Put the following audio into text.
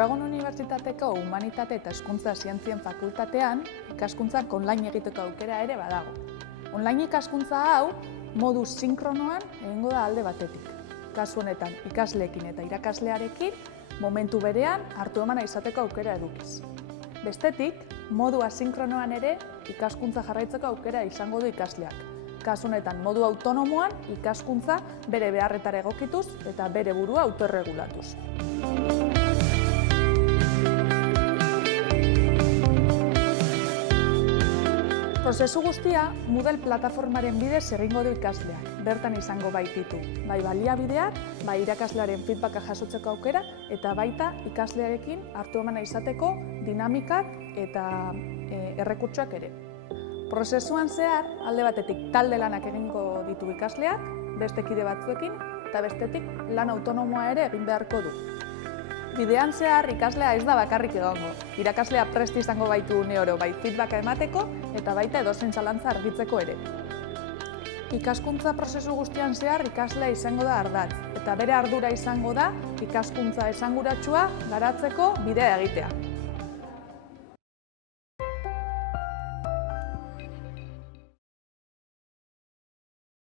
Mondragon Unibertsitateko Humanitate eta Hezkuntza Zientzien Fakultatean ikaskuntzak online egiteko aukera ere badago. Online ikaskuntza hau modu sinkronoan egingo da alde batetik. Kasu honetan ikasleekin eta irakaslearekin momentu berean hartu emana izateko aukera edukiz. Bestetik, modu asinkronoan ere ikaskuntza jarraitzeko aukera izango du ikasleak. Kasu honetan modu autonomoan ikaskuntza bere beharretara egokituz eta bere burua autorregulatuz. Prozesu guztia Moodle plataformaren bidez egingo du ikasleak. Bertan izango baititu bai baliabideak, bai irakaslearen feedbacka jasotzeko aukera eta baita ikaslearekin hartu emana izateko dinamikak eta errekurtsoak ere. Prozesuan zehar, alde batetik talde lanak egingo ditu ikasleak, beste kide batzuekin eta bestetik lan autonomoa ere egin beharko du. Bidean zehar ikaslea ez da bakarrik egongo. Irakaslea prest izango baitu une oro bai feedbacka emateko eta baita edozein zalantza argitzeko ere. Ikaskuntza prozesu guztian zehar ikaslea izango da ardatz eta bere ardura izango da ikaskuntza esanguratsua garatzeko bidea egitea.